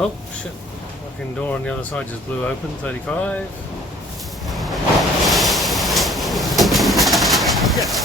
Oh shit, fucking door on the other side just blew open, 35. Yes.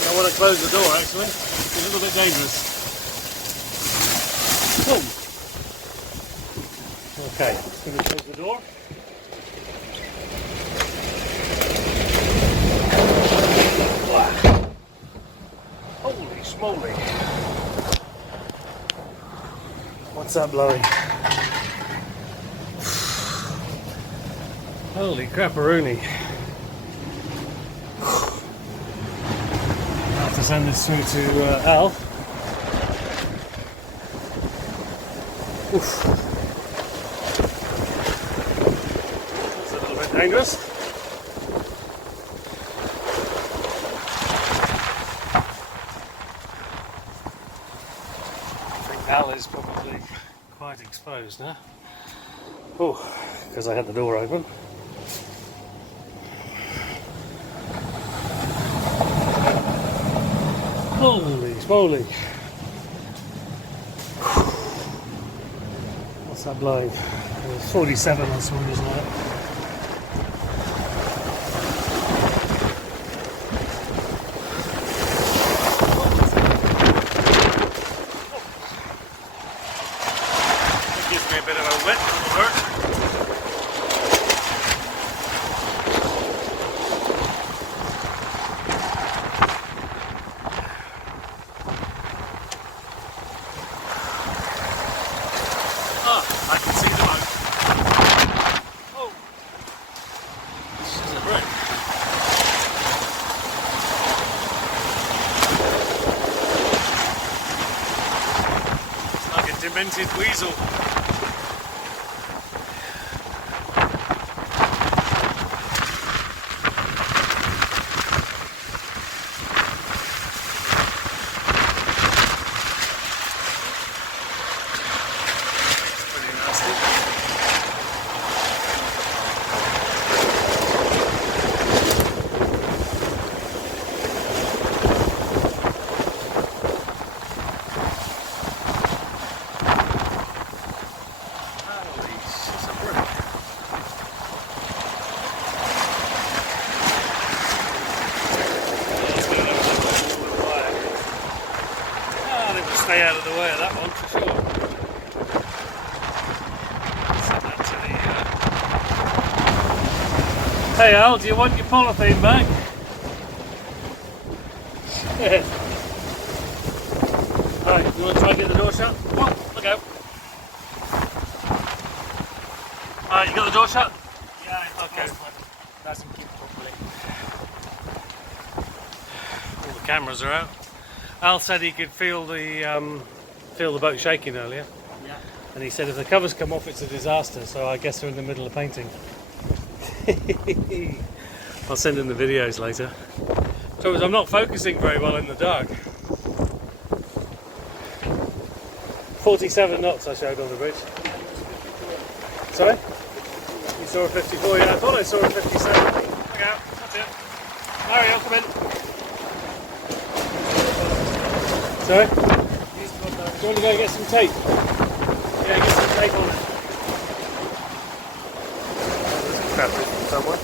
I want to close the door actually, it's a little bit dangerous. Boom. Okay, just going to close the door. Wow. Holy smoly. What's that blowing? Holy crapperoonie. I'll have to send this through to Al. Oof. That's a little bit dangerous. I think Al is probably quite exposed now. Oh, because I had the door open. Holy smoly! What's that blowing? 47 on some of this light. That gives me a bit of a wet alert. I can see the boat. Oh, this is a brick. It's like a demented weasel. Stay out of the way of that one for sure. Send that to the, Hey Al, do you want your polythene back? Yeah. Alright, you want to try and get the door shut? Oh, look out. Alright, you got the door shut? Yeah, okay. Doesn't keep properly. All the cameras are out. Al said he could feel the boat shaking earlier. Yeah. And he said if the covers come off it's a disaster, so I guess they're in the middle of painting. I'll send him the videos later. So I'm not focusing very well in the dark. 47 knots I showed on the bridge. Sorry? You saw a 54? Yeah, I thought I saw a 57. Look out, that's it. Mario, come in. Sorry? Do you want to go get some tape? Yeah, get some tape on it. There's a crap from somewhere.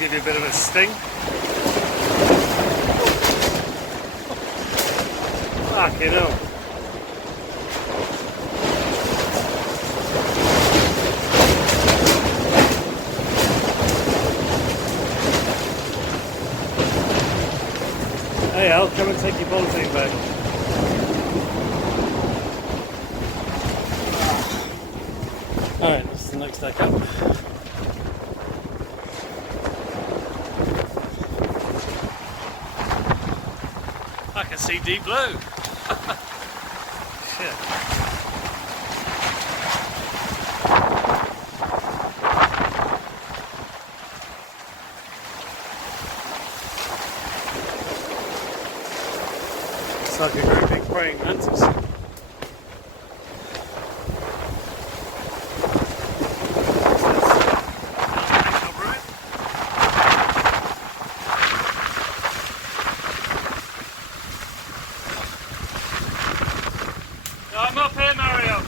give you a bit of a sting. Fucking hell. Hey Al, come and take your polythene back. Alright, this is the next deck up. I can see deep blue. Shit. It's like a great big praying mantis. I'm up here, Mario.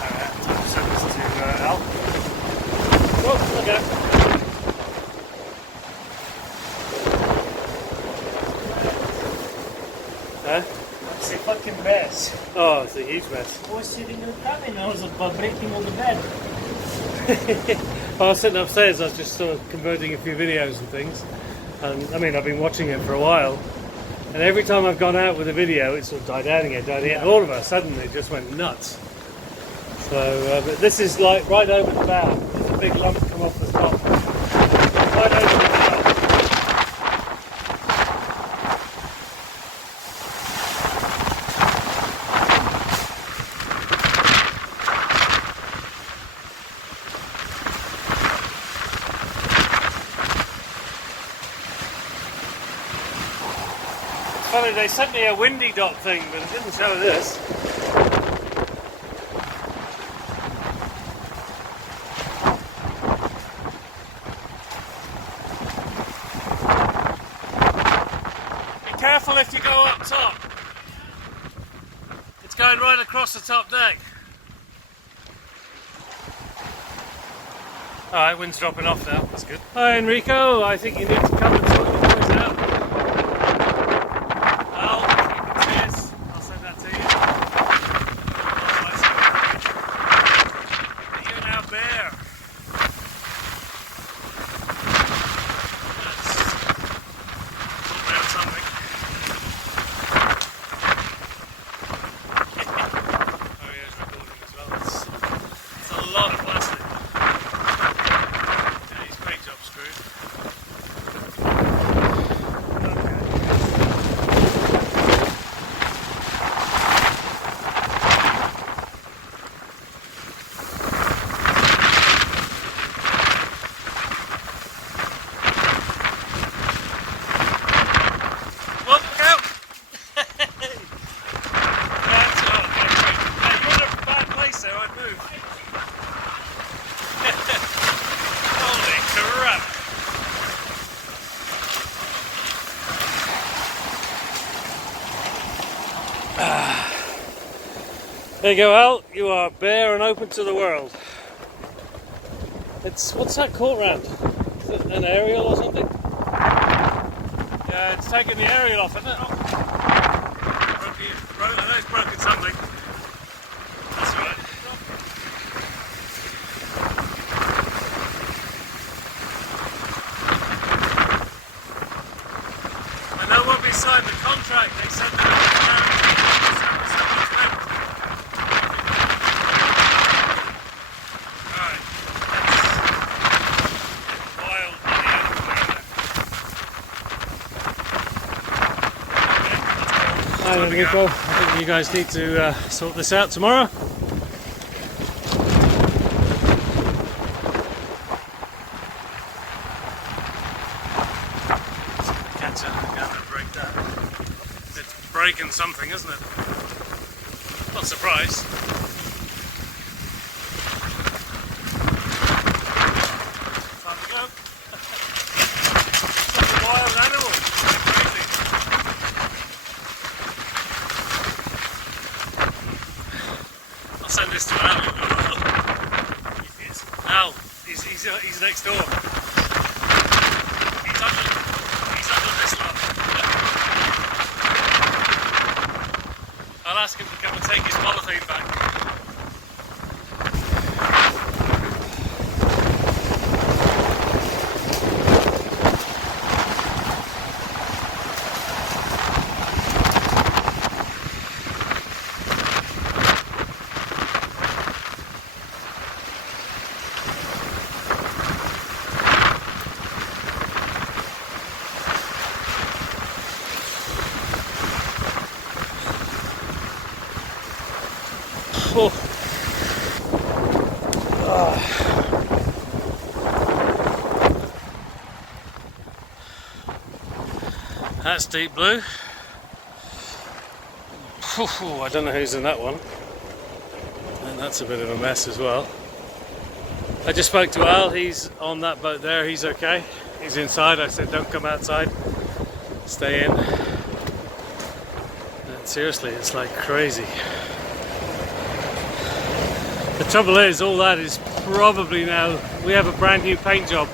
Alright, time to send this to Al. Oh, look out. Huh? It's a fucking mess. Oh, it's a huge mess. I was sitting in the cabin, I was about breaking all the bed. While I was sitting upstairs, I was just sort of converting a few videos and things. And I mean, I've been watching it for a while. And every time I've gone out with a video, it sort of died down again, died again. All of a sudden, it just went nuts. So, but this is like right over the bow. There's a big lump come off the top. Right over the bow. Funny, they sent me a windy dot thing, but it didn't show this. Be careful if you go up top. It's going right across the top deck. Alright, wind's dropping off now, that's good. Hi Enrico, I think you need to come and sort your boys out. There you go, Al. You are bare and open to the world. What's that caught round? Is it an aerial or something? Yeah, it's taken the aerial off, isn't it? I know it's broken something. That's all right. I know when we signed the contract, they said that it was guaranteed so much left. Hi Enrico, I think you guys need to sort this out tomorrow. Catch it, I'm going to break that. It's breaking something, isn't it? Not surprised. Time to go. He's next door. He's under this lot. I'll ask him to come and take his polythene back. Oh. That's deep blue. I don't know who's in that one. And that's a bit of a mess as well. I just spoke to Al, he's on that boat there, he's okay. He's inside, I said don't come outside, stay in. And seriously, it's like crazy. The trouble is, all that is probably now, we have a brand new paint job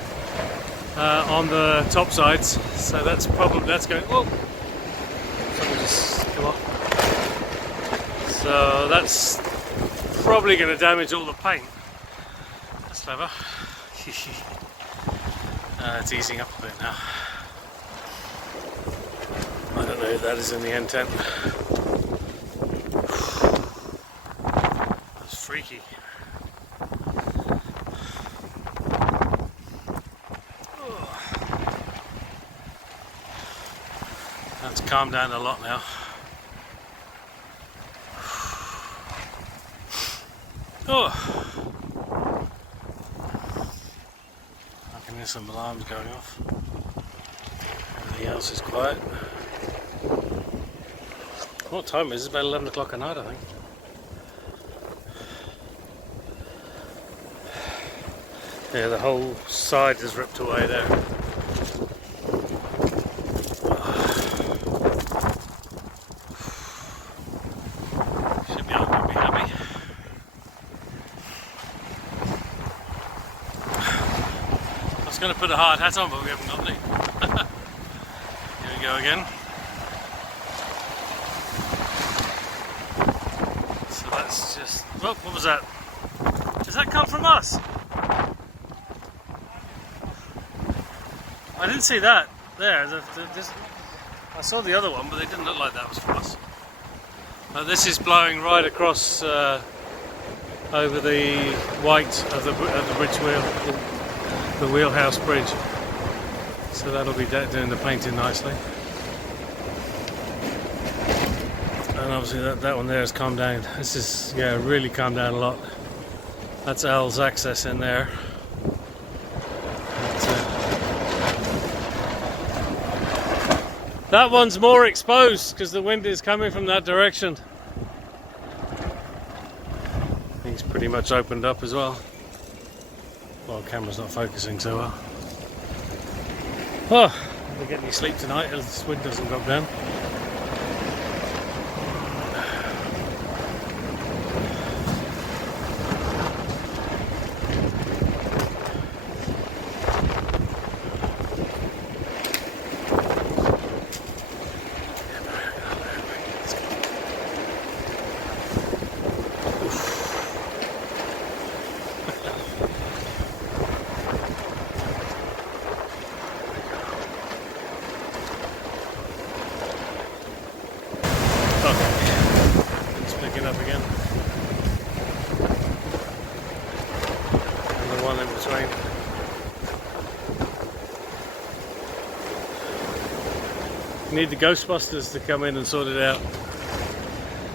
on the top sides, so that's going, whoa, something just come off. So that's probably going to damage all the paint. That's clever. It's easing up a bit now. I don't know if that is in the end tent. That's freaky. That's calmed down a lot now. Oh, I can hear some alarms going off. Everything else is quiet. What time is it? It's about 11 o'clock at night, I think. Yeah, the whole side is ripped away there. Shipyard will be happy. I was going to put a hard hat on, but we haven't got any. Here we go again. So that's just... Oh, what was that? Does that come from us? I didn't see that there. I saw the other one, but they didn't look like that was from us. This is blowing right across over the white of the bridge wheel, the wheelhouse bridge. So that'll be doing the painting nicely. And obviously that one there has calmed down. This is, yeah, really calmed down a lot. That's Al's access in there. That one's more exposed because the wind is coming from that direction. He's pretty much opened up as well. Well, the camera's not focusing so well. Oh, we'll get any sleep tonight as the wind doesn't drop down. It's picking up again. And the one in between. Need the Ghostbusters to come in and sort it out.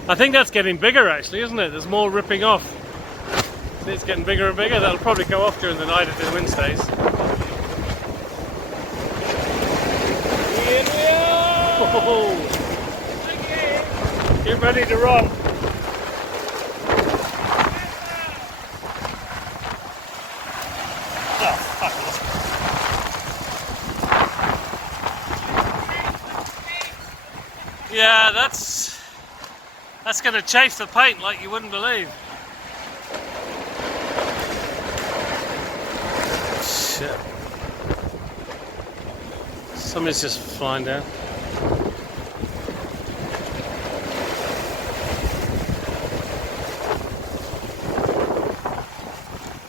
I think that's getting bigger actually, isn't it? There's more ripping off. See, it's getting bigger and bigger. That'll probably go off during the night if the wind stays. Oh. Get ready to run. Oh, fuck. Yeah, that's going to chafe the paint like you wouldn't believe. Somebody's just flying down. I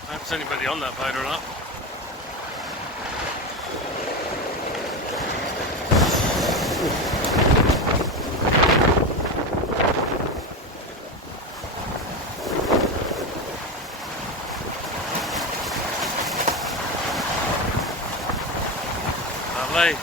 hope there's anybody on that boat or not. Lovely.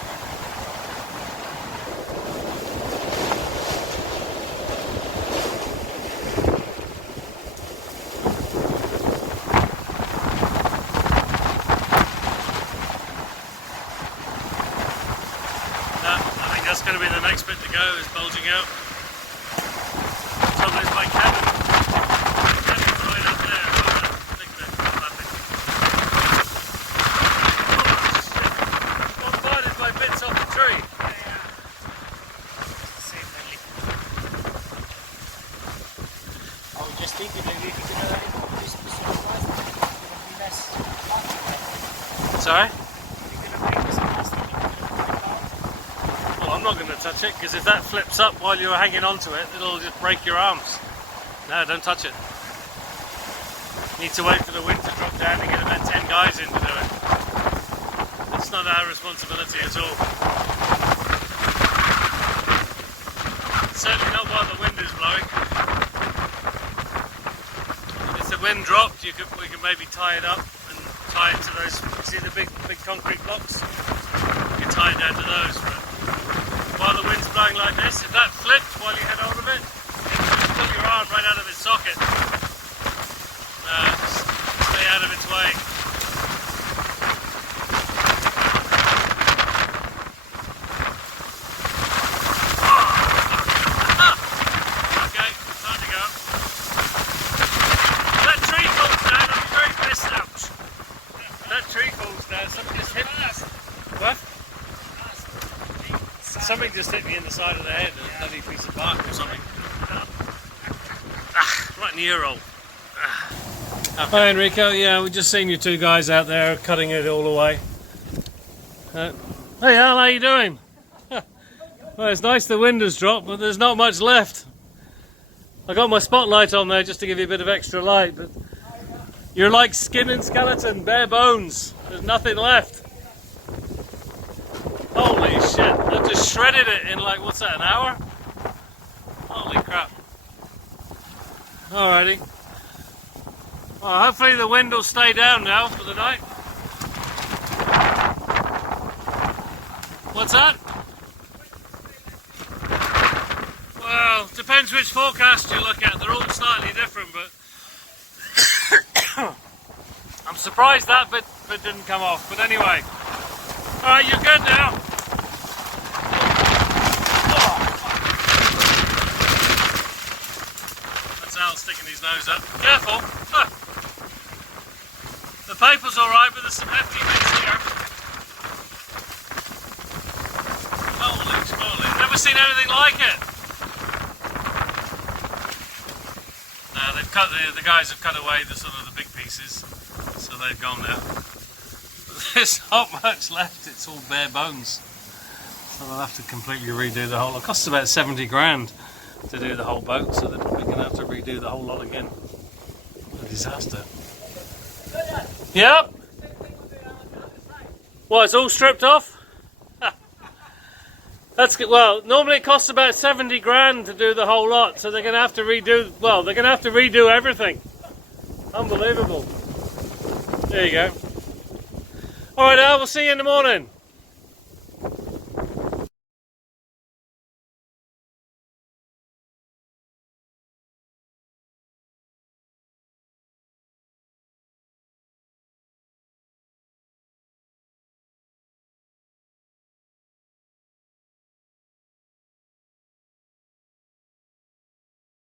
I think that's going to be the next bit to go, is bulging out. Trouble is my cabin. My cabin's right up there. I think they're flapping. Bombarded by bits off the tree. Yeah. It's the same really. I was just thinking maybe if you're gonna remove this piece of plastic, it's gonna be less plastic. Sorry? You're gonna break this plastic, you're gonna put it out. Well, I'm not going to touch it, because if that flips up while you're hanging onto it, it'll just break your arms. No, don't touch it. Need to wait for the wind to drop down and get about 10 guys in to do it. It's not our responsibility at all. Certainly not while the wind is blowing. If the wind dropped, we could maybe tie it up and tie it to those. See the big concrete blocks? You can tie it down to those. But while the wind's blowing like this, if that flipped while you had hold of it, you pull your arm right out of its socket. Just stay out of its way. Okay, time to go. If that tree falls down, I'll be very pissed. Ouch. If that tree falls down, something just hit us. What? Something just hit me in the side of the head, a bloody piece of bark or something. Right in the ear hole. Hi Enrico, yeah, we've just seen you two guys out there cutting it all away. Hey Al, how you doing? Well, it's nice the wind has dropped, but there's not much left. I got my spotlight on there just to give you a bit of extra light, but you're like skin and skeleton, bare bones. There's nothing left. Holy shit, I've just shredded it in like, what's that, an hour? Holy crap. Alrighty. Well, hopefully the wind will stay down now for the night. What's that? Well, depends which forecast you look at. They're all slightly different, but I'm surprised that bit didn't come off. But anyway, alright, you're good now. That's Al sticking his nose up. Careful. The paper's alright, but there's some hefty bits here. Holy schmoly, never seen anything like it. They've cut the guys have cut away the sort of the big pieces, so they've gone now. There's not much left, it's all bare bones. So we'll have to completely redo the whole. It costs about 70 grand to do the whole boat, so that we're going to have to redo the whole lot again. What a disaster. Yep. Well, it's all stripped off? That's good. Well, normally it costs about 70 grand to do the whole lot, so they're going to have to redo, well, they're going to have to redo everything. Unbelievable. There you go. Alright Al, we'll see you in the morning.